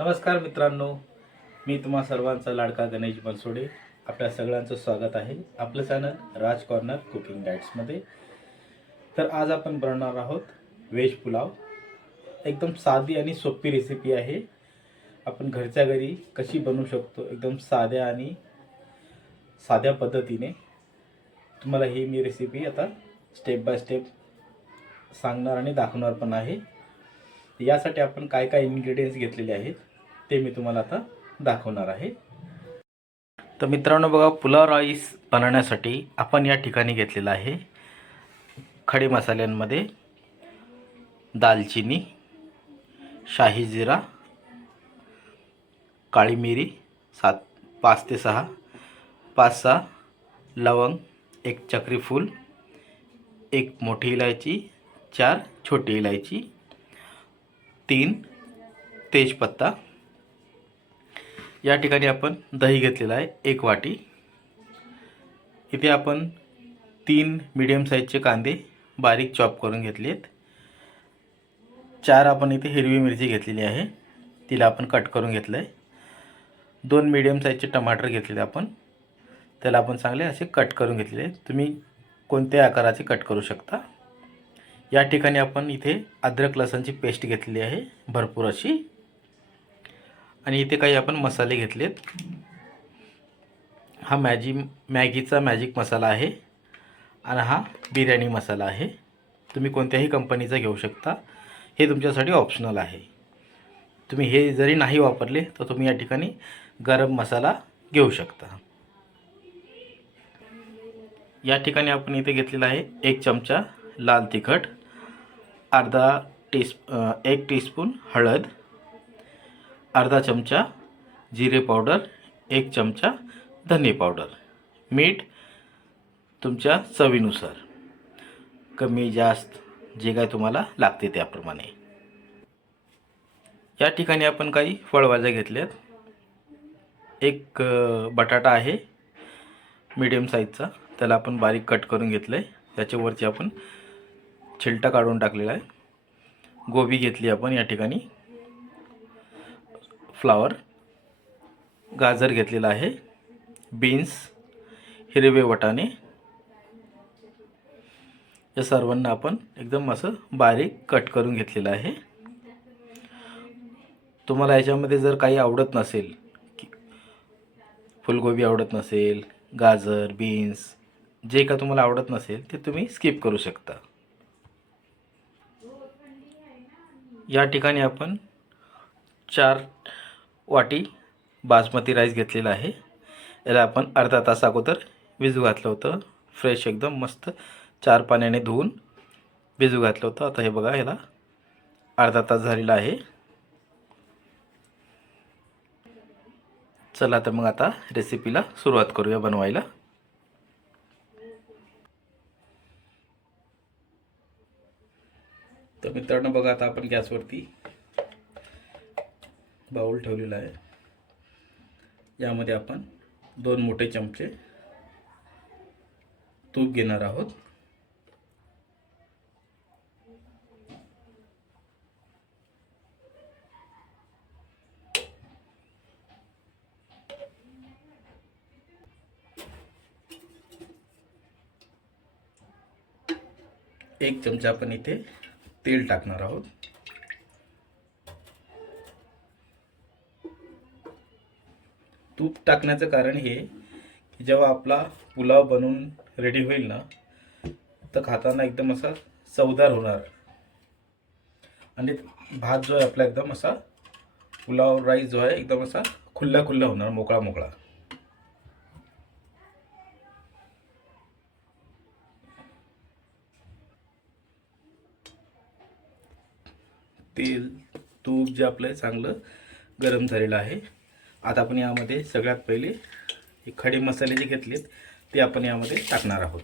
नमस्कार मित्रांनो मी तुम्हा सर्वांचा लाडका गणेश बनसोडे. आपल्या सगळ्यांचं स्वागत आहे आपलं चॅनल राज कॉर्नर कुकिंग गाईड्समध्ये तर आज आपण बनवणार आहोत व्हेज पुलाव. एकदम साधी आणि सोपी रेसिपी आहे. आपण घरच्या घरी कशी बनवू शकतो? एकदम साध्या आणि साध्या पद्धतीने. तुम्हाला ही मी रेसिपी आता स्टेप बाय स्टेप सांगणार आणि दाखवणार पण आहे. यासाठी आपण काय काय इन्ग्रेडियंट्स घेतलेले आहेत? ते मी तुम्हाला आता दाखवणार आहे. तर मित्रांनो बघा पुलाव राईस बनवण्यासाठी आपण या ठिकाणी घेतलेला आहे खडे मसाल्यांमध्ये दालचिनी शाही जिरा काळी मिरी सात पाच ते सहा पाच सहा लवंग एक चक्रीफूल एक मोठी इलायची चार छोटी इलायची तीन तेजपत्ता या ठिकाणी आपण दही घेतलेलं आहे एक वाटी. इथे आपण तीन मीडियम साईजचे कांदे बारीक चॉप करून घेतले आहेत चार आपण इथे हिरवी मिरची घेतलेली आहे तिला आपण कट करून घेतलं आहे दोन मीडियम साईजचे टमाटर घेतलेले आपण त्याला आपण चांगले असे कट करून घेतलेले तुम्ही कोणत्या आकाराचे कट करू शकता. या ठिकाणी आपण इथे अद्रक लसणची पेस्ट घेतलेली आहे भरपूर अशी. आणि इथे काही आपण मसाले घेतलेत. हा मॅजी मॅगीचा मॅजिक मसाला आहे आणि हा बिर्याणी मसाला आहे. तुम्ही कोणत्याही कंपनीचा घेऊ शकता. हे तुमच्यासाठी ऑप्शनल आहे. तुम्ही हे जरी नाही वापरले तर तुम्ही या ठिकाणी गरम मसाला घेऊ शकता. या ठिकाणी आपण इथे घेतलेला आहे एक चमचा लाल तिखट अर्धा टीस् एक टीस्पून हळद अर्धा चमचा जिरे पावडर एक चमचा धने पावडर. मीठ तुमच्या चवीनुसार. कमी जास्त जे काय तुम्हाला लागते त्याप्रमाणे. या ठिकाणी आपण काही फळभाज्या घेतल्यात. एक बटाटा आहे मीडियम साईजचा त्याला आपण बारीक कट करून घेतलं आहे त्याच्यावरती आपण छिलटा काढून टाकलेला आहे. गोबी घेतली आपण या ठिकाणी. फ्लावर गाजर घेतलेला आहे बीन्स हिरवे वटाणे. या सर्वांना आपण एकदम असं बारीक कट करून घेतलेलं आहे. तुम्हाला याच्यामध्ये जर काही आवडत नसेल की फुलगोबी आवडत नसेल गाजर बीन्स जे का तुम्हाला आवडत नसेल ते तुम्ही स्किप करू शकता. या ठिकाणी आपण चार वाटी बासमती राईस घेतलेला आहे. याला आपण अर्धा तास अगोदर भिजू घातलं होतं. फ्रेश एकदम मस्त चार पाण्याने धुवून भिजू घातलं होतं. आता हे बघा याला अर्धा तास झालेला आहे. चला तर मग आता रेसिपीला सुरुवात करूया बनवायला. तर मित्रांनो बघा आता आपण गॅसवरती बाऊल ठेवलेला आहे. यामध्ये आपण दोन मोठे चमचे तूप घेणार आहोत. एक चमचा आपण इथे तेल टाकणार आहोत. तूप टाकण्याचं कारण हे की जेव्हा आपला पुलाव बनवून रेडी होईल ना तर खाताना एकदम असा चवदार होणार. आणि भात जो आहे आपला एकदम असा पुलाव राईस जो आहे एकदम असा खुल्ला खुल्ला होणार मोकळा मोकळा. तेल तूप जे आपलं चांगलं गरम झालेलं आहे. आता आपण यामध्ये सगळ्यात पहिले हे खडे मसाले जे घेतलेत ते आपण यामध्ये टाकणार आहोत.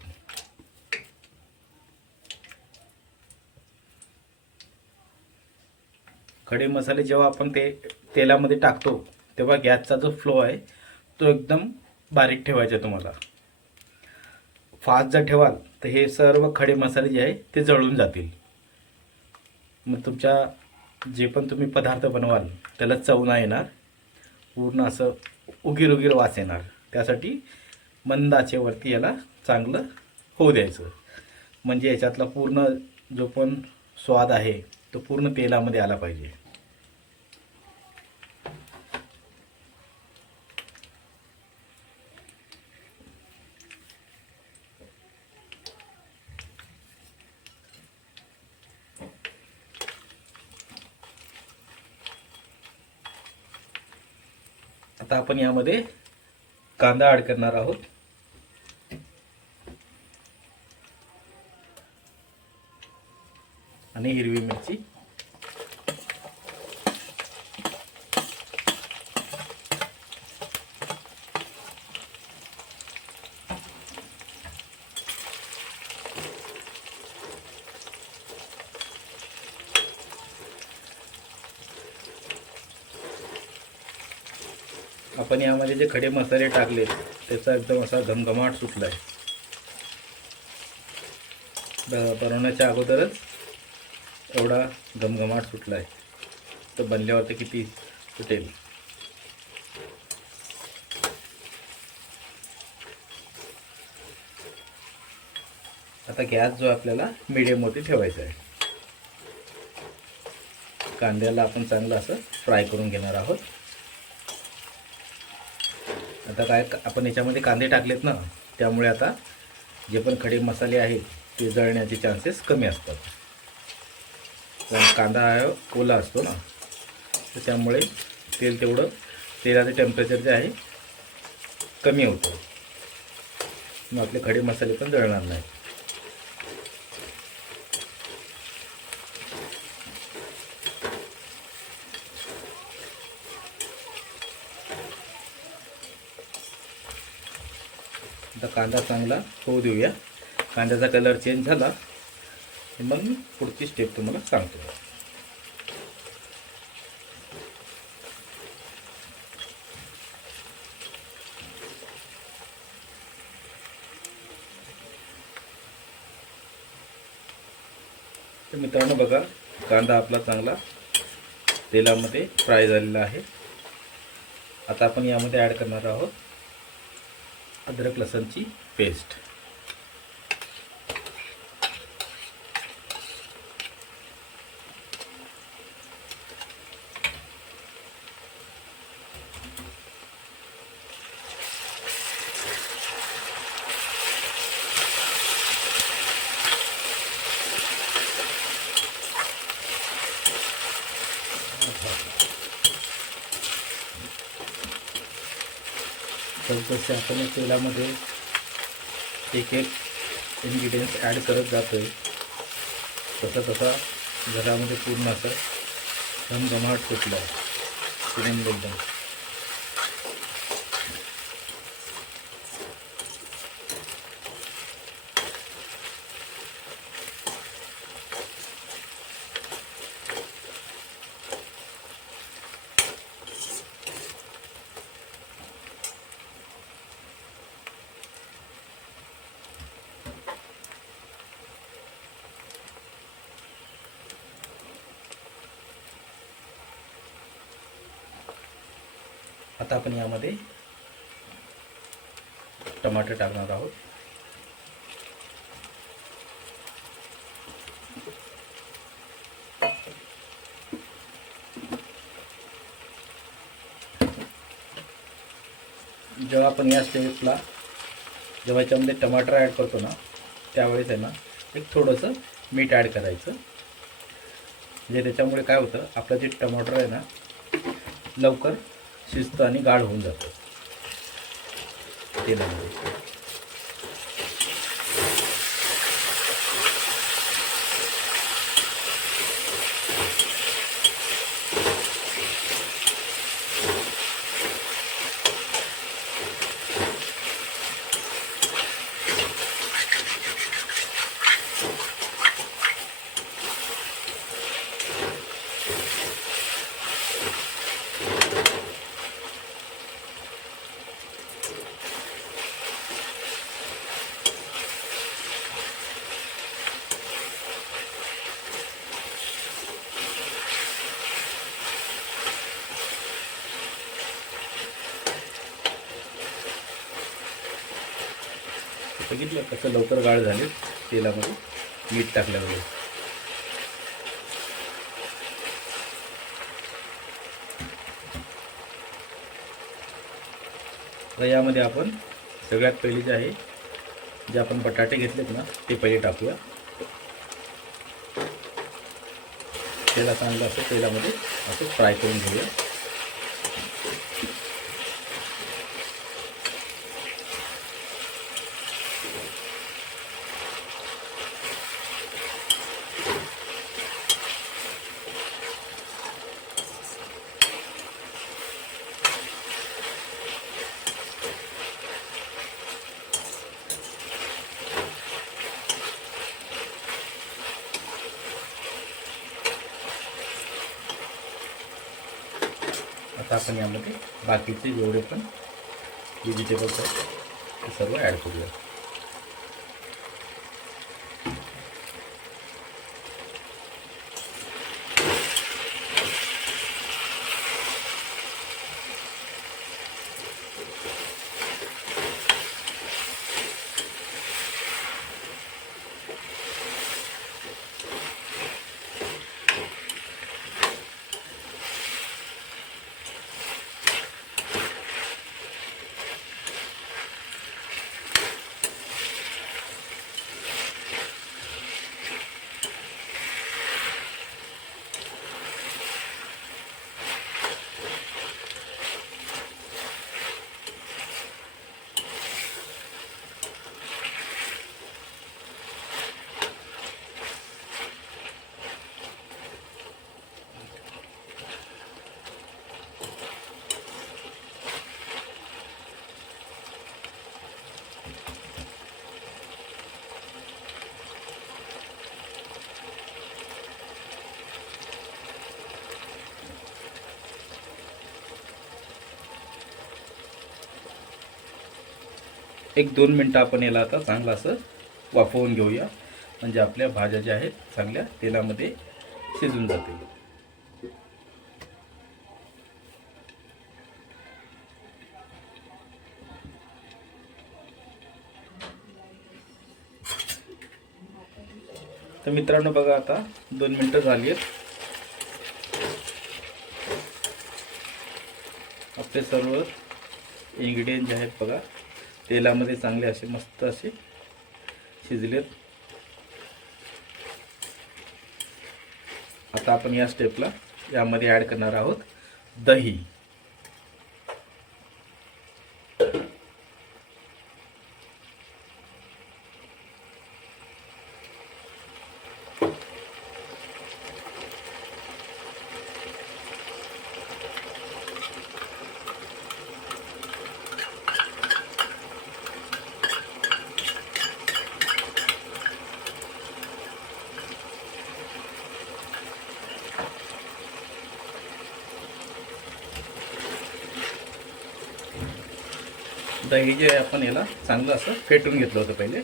खडे मसाले जेव्हा आपण ते तेलामध्ये टाकतो तेव्हा गॅसचा जो फ्लो आहे तो एकदम बारीक ठेवायचा तुम्हाला. फास्ट जर ठेवाल तर हे सर्व खडे मसाले जे आहे ते जळून जातील. मग तुमच्या जे पण तुम्ही पदार्थ बनवाल त्याला चव नाही येणार. पूर्ण असं उगीर उगीर वास येणार. त्यासाठी मंदाचे वरती याला चांगलं होऊ द्यायचं. म्हणजे याच्यातला पूर्ण जो पण स्वाद आहे तो पूर्ण तेलामध्ये आला पाहिजे. आता आपण यामध्ये कांदा ॲड करणार आहोत आणि हिरवी मिरची आपण यामध्ये जे खडे मसाले टाकले त्याचा एकदम असा घमघमाट सुटला आहे बनवण्याच्या अगोदरच एवढा घमघमाट सुटला आहे तर बनल्यावरती किती सुटेल? आता गॅस जो आपल्याला मिडियमवरती ठेवायचा आहे. कांद्याला आपण चांगलं असं फ्राय करून घेणार आहोत. आता काय आपण याच्यामध्ये कांदे टाकलेत ना त्यामुळे आता जे पण खडे मसाले आहेत ते जळण्याचे चान्सेस कमी असतात. कारण कांदा हा ओला असतो ना तर त्यामुळे तेल तेवढं तेलाचं टेम्परेचर जे आहे कमी होतं. मग आपले खडे मसाले पण जळणार नाही आता कांदा चांगला होऊ देऊया. कांद्याचा कलर चेंज झाला. मग मी पुढची स्टेप तुम्हाला सांगतो. तर मित्रांनो बघा कांदा आपला चांगला तेलामध्ये फ्राय झालेला आहे. आता आपण यामध्ये ॲड करणार आहोत अद्रक लसणची पेस्ट तर जसे आपण या तेलामध्ये एक एक इन्ग्रेडियंट्स ॲड करत जातो आहे तसा तसा घरामध्ये पूर्ण असं घमघमाट सुटला आहे? सुगंध एकदम आता आपण यामध्ये टमाटर टाकणार आहोत. जेव्हा आपण या स्टेजला जेव्हा याच्यामध्ये टमाटर ॲड करतो ना त्यावेळेस आहे ना एक थोडंसं मीठ ॲड करायचं. म्हणजे त्याच्यामुळे काय होतं आपलं जे टमाटर आहे ना लवकर शिस्त आणि गाढ होऊन जातं. तेलामध्ये बघितलं कसं लवकर गाळ झाले तेलामध्ये मीठ टाकल्यामुळे तर यामध्ये आपण सगळ्यात पहिले जे आहे जे आपण बटाटे घेतलेत ना ते पहिले टाकूया. त्याला चांगलं असं तेलामध्ये असं फ्राय करून घेऊया आता आपण यामध्ये बाकीचे जेवढे पण व्हेजिटेबल्स आहेत ते सर्व ॲड करूया एक दोन मिनटं आपण याला आता चांगलं असं वाफवून घेऊया. म्हणजे आपल्या भाज्या ज्या आहेत चांगल्या तेलामध्ये शिजून जातील. तर मित्रांनो बघा आता दोन मिनटं झाली आहेत. आपले सर्व इन्ग्रेडियंट जे आहेत बघा तेलामध्ये चांगले असे मस्त असे शिजलेत. आता आपण या स्टेपला यामध्ये ॲड करणार आहोत दही. दही जे आपण याला चांगलं असं फेटून घेतलं होतं पहिले.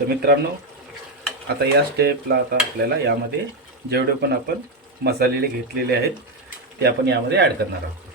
तर मित्रांनो आता या स्टेपला आता आपल्याला यामध्ये जेवढे पण आपण मसाले घेतलेले आहेत ते आपण यामध्ये ॲड करणार आहोत.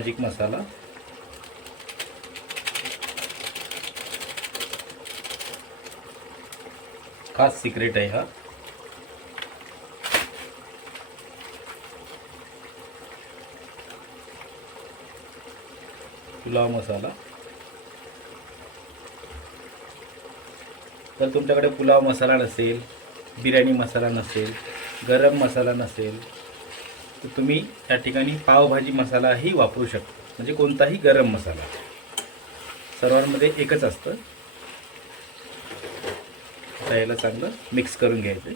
मॅजिक मसाला खास सिक्रेट आहे हा. पुलाव मसाला. तर तुमच्याकडे पुलाव मसाला नसेल बिर्याणी मसाला नसेल गरम मसाला नसेल तर तुम्ही त्या ठिकाणी पावभाजी मसालाही वापरू शकता. म्हणजे कोणताही गरम मसाला. सर्वांमध्ये एकच असतं. आता याला चांगलं मिक्स करून घ्यायचं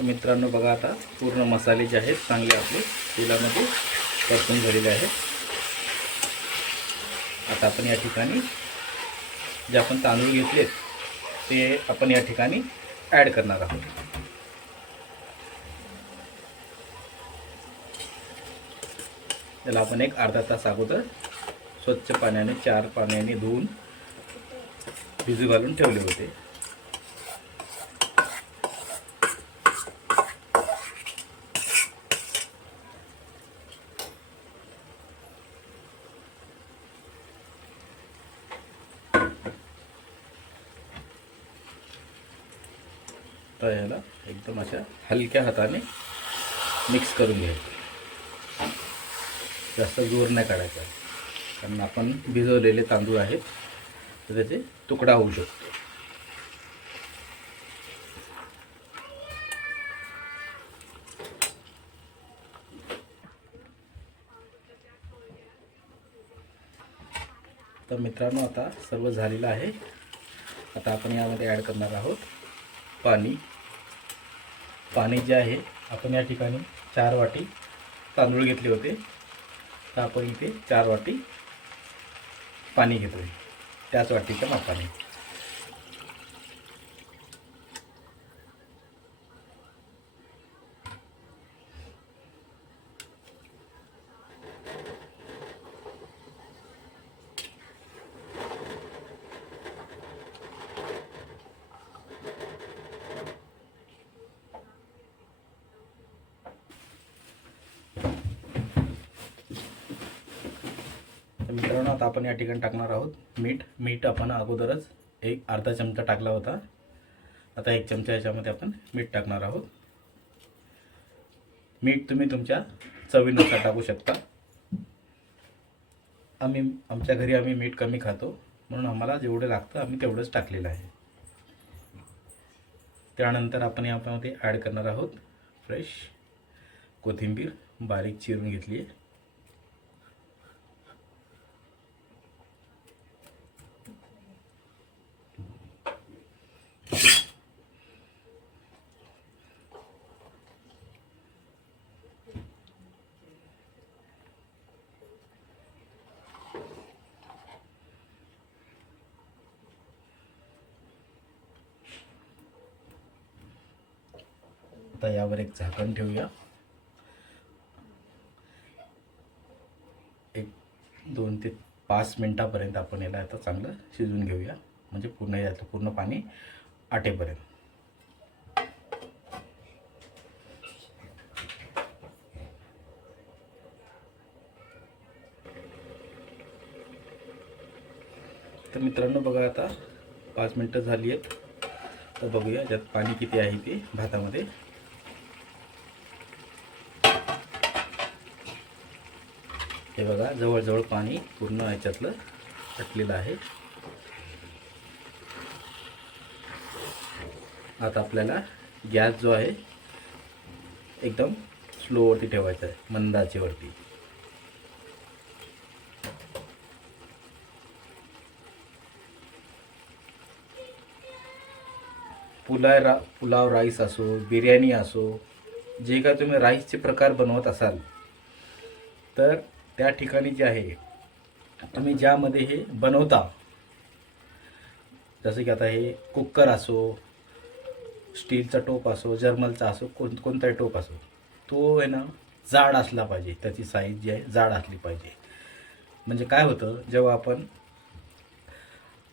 तर मित्रांनो बघा आता पूर्ण मसाले जे आहेत चांगले आपले तेलामध्ये परतून झालेले आहेत. आता आपण या ठिकाणी जे आपण तांदूळ घेतलेत ते आपण या ठिकाणी ॲड करणार आहोत. त्याला आपण एक अर्धा तास अगोदर स्वच्छ पाण्याने चार पाण्याने धुवून भिजू घालून ठेवले होते. आता याला एकदम अशा हलक्या हाताने मिक्स करून घ्यायचं. जास्त जोर नाही काढायचा. कारण आपण भिजवलेले तांदूळ आहेत तर त्याचे तुकडा होऊ शकतो. तर मित्रांनो आता सर्व झालेलं आहे. आता आपण यामध्ये ॲड करणार आहोत पाणी. पाणी जे आहे आपण या ठिकाणी चार वाटी तांदूळ घेतले होते. तर आपण इथे चार वाटी पाणी घेतो आहे त्याच वाटीच्या मापाने तर मित्रांनो आता आपण या ठिकाणी टाकणार आहोत. मीठ मीठ आपण अगोदरच एक अर्धा चमचा टाकला होता. आता एक चमचा याच्यामध्ये आपण मीठ टाकणार आहोत. मीठ तुम्ही तुमच्या चवीनुसार टाकू शकता. आम्ही आमच्या घरी आम्ही मीठ कमी खातो. म्हणून आम्हाला जेवढं लागतं आम्ही तेवढंच टाकलेलं आहे. त्यानंतर आपण यामध्ये ॲड करणार आहोत फ्रेश कोथिंबीर बारीक चिरून घेतली आहे. आता यावर एक झाकण ठेवूया. एक दोन ते पाच मिनटापर्यंत आपण याला आता चांगलं शिजवून घेऊया. म्हणजे पूर्ण यातलं पूर्ण पाणी आटेपर्यंत. तर मित्रांनो बघा आता पाच मिनटं झाली आहेत. तर बघूया ज्यात पाणी किती आहे ते भातामध्ये. हे बघा जवळजवळ पाणी पूर्ण याच्यातलं टाकलेलं आहे. आता आपल्याला गॅस जो आहे एकदम स्लोवरती ठेवायचा आहे मंदाचेवरती पुलाव रा पुलाव राईस असो बिर्याणी असो जे काय तुम्ही राईसचे प्रकार बनवत असाल तर त्या ठिकाणी जे आहे तुम्ही ज्यामध्ये हे बनवता जसं की आता हे कुकर असो स्टीलचा टोप असो जर्मलचा असो कोण कोणताही टोप असो तो आहे ना जाड असला पाहिजे. त्याची साईज जी आहे जाड असली पाहिजे. म्हणजे काय होतं जेव्हा आपण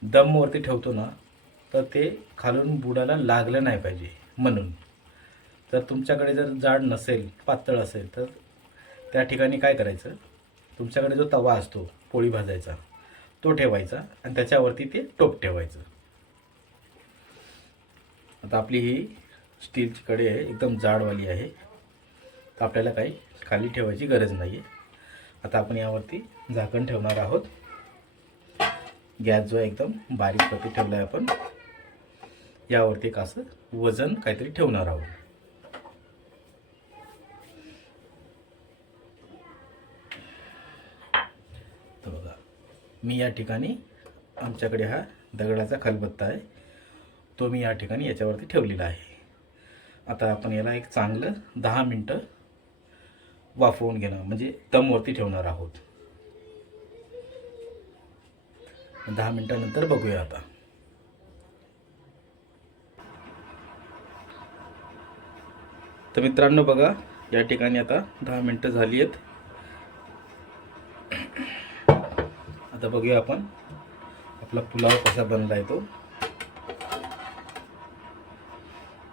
दमवरती ठेवतो ना तर ते खालून बुडाला लागलं नाही पाहिजे म्हणून. तर तुमच्याकडे जर जाड नसेल पातळ असेल तर त्या ठिकाणी काय करायचं? तुमच्याकडे जो तवा असतो पोळी भाजायचा तो ठेवायचा आणि त्याच्यावरती ते टोप ठेवायचं. आता आपली ही स्टीलची कढई आहे एकदम जाडवाली आहे. तर आपल्याला काही खाली ठेवायची गरज नाही आहे आता आपण यावरती झाकण ठेवणार आहोत. गॅस जो आहे एकदम बारीकपती ठेवला आहे आपण. यावरती एक असं वजन काहीतरी ठेवणार आहोत. मी या ठिकाणी आमच्याकडे हा दगडाचा खलबत्ता आहे. तो मी या ठिकाणी याच्यावरती ठेवलेला आहे. आता आपण याला एक चांगलं दहा मिनटं वाफवून घेणार म्हणजे दमवरती ठेवणार आहोत. दहा मिनटानंतर बघूया आता. तर मित्रांनो बघा या ठिकाणी आता दहा मिनटं झाली आहेत. आता बघूया आपण. आपला पुलाव कसा बनला आहे तो.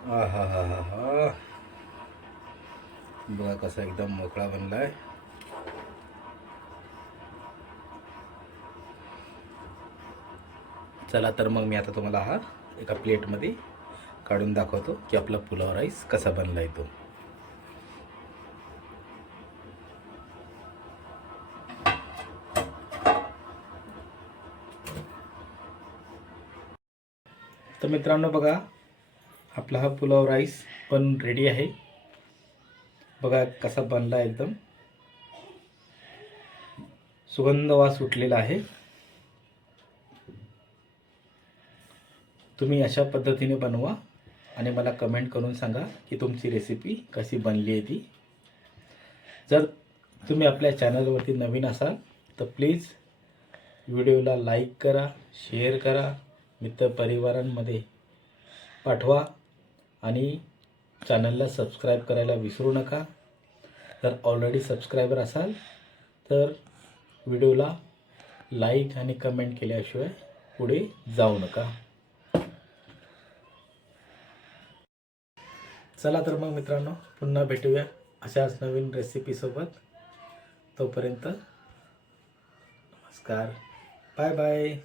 हा हा हा हा हा बघा कसा एकदम मोकळा बनला आहे चला तर मग मी आता तुम्हाला हा एका प्लेटमध्ये काढून दाखवतो की आपला पुलाव राईस कसा बनला आहे तो. मित्रांनो बघा आपला हा पुलाव राईस पण रेडी आहे. बघा कसा बनला एकदम. सुगंध वास उठलेला आहे. तुम्ही अशा पद्धतीने बनवा आणि मला कमेंट करून सांगा की तुमची रेसिपी कशी बनली आहे ती. जर तुम्ही आपल्या चॅनलवरती नवीन असाल तर प्लीज व्हिडिओला लाईक करा शेअर करा. मित्रपरिवारांमध्ये पाठवा आणि चॅनलला सबस्क्राईब करायला विसरू नका. जर ऑलरेडी सबस्क्रायबर असाल तर व्हिडिओला लाईक आणि कमेंट केल्याशिवाय पुढे जाऊ नका. चला तर मग मित्रांनो पुन्हा भेटूया अशाच नवीन रेसिपीसोबत तोपर्यंत नमस्कार. Bye bye.